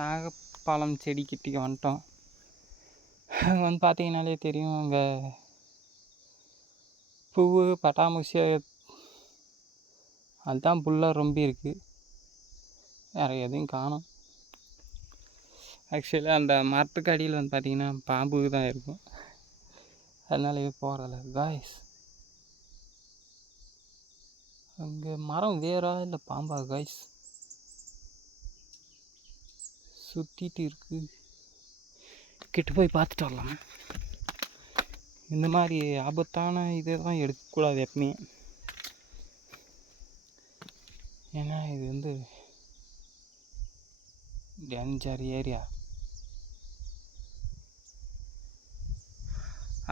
நாகப்பாலம் செடி கிட்டிக்கு வந்துட்டோம். அங்கே வந்து பார்த்தீங்கன்னாலே தெரியும், அங்கே பூவு பட்டாம்பூச்சி அதுதான் புல்லாக ரொம்ப இருக்குது, வேறு எதையும் காணும். ஆக்சுவலாக அந்த மரத்துக்கு அடியில் வந்து பார்த்திங்கன்னா பாம்பு தான் இருக்கும், அதனாலேயே போகிறதில்ல காய்ஸ். அங்கே மரம் வேறா இல்லை பாம்பா காய்ஸ் சுற்றிட்டு இருக்கு. கிட்ட போய் பார்த்துட்டு வரலாம். இந்த மாதிரி ஆபத்தான இதை தான் எடுக்கக்கூடாது எப்பவுமே, ஏன்னா இது வந்து டேஞ்சர் ஏரியா.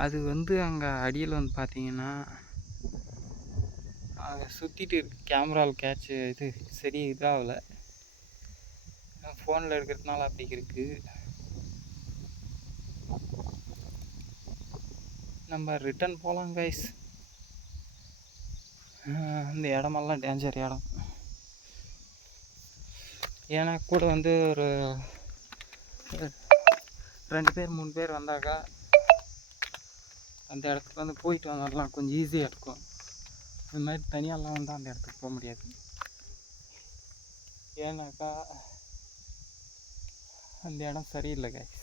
அது வந்து அங்கே அடியில் வந்து பார்த்தீங்கன்னா அங்கே சுற்றிட்டு இருக்கு. கேமராவில் கேட்சு இது சரி இதாகலை, ஃபோனில் எடுக்கிறதுனால அப்படி இருக்குது. நம்ம ரிட்டன் போகலாம் கைஸ். இந்த இடமெல்லாம் டேஞ்சர் இடம். ஏன்னா கூட வந்து ஒரு 2 பேர் 3 பேர் வந்தாக்கா அந்த இடத்துக்கு வந்து போயிட்டு வந்துடலாம், கொஞ்சம் ஈஸியாக இருக்கும். இந்த மாதிரி தனியாலாம் வந்தால் அந்த இடத்துக்கு போக முடியாது. ஏன்னாக்கா அந்த இடம் சரியில்லை கைஸ்.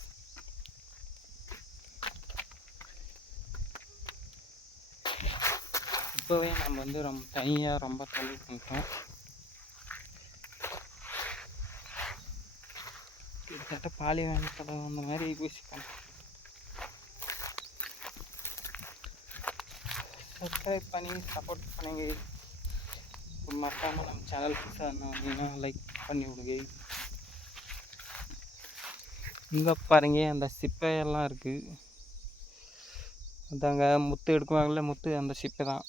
இப்போவே நம்ம வந்து ரொம்ப தனியாக ரொம்ப தொலை பண்ணிட்டோம். கிட்டத்தட்ட பாலிவன் படம் அந்த மாதிரி யோசிப்போம். சப்ஸ்கிரைப் பண்ணி சப்போர்ட் பண்ணுங்க. மறக்காமல் நம்ம சேனல் வந்தீங்கன்னா லைக் பண்ணி விடுங்க. இங்கே பாருங்க, அந்த சிப்பையெல்லாம் இருக்குது. அதாங்க முத்து எடுக்குவாங்கள்ல, முத்து அந்த சிப்பை தான்.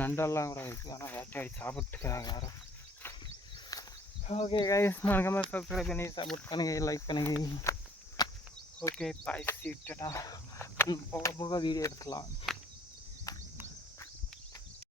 நண்டெல்லாம் கூட இருக்குது, ஆனால் வேட்டையாடி சாப்பிட்டுக்கிறாங்க யாரும். ஓகே கைஸ், மறக்காமல் சப்ஸ்கிரைப் பண்ணி சப்போர்ட் பண்ணுங்க, லைக் பண்ணுங்க. ஓகே பாய், சீட்டடா. போக போக வீடியோ எடுக்கலாம்.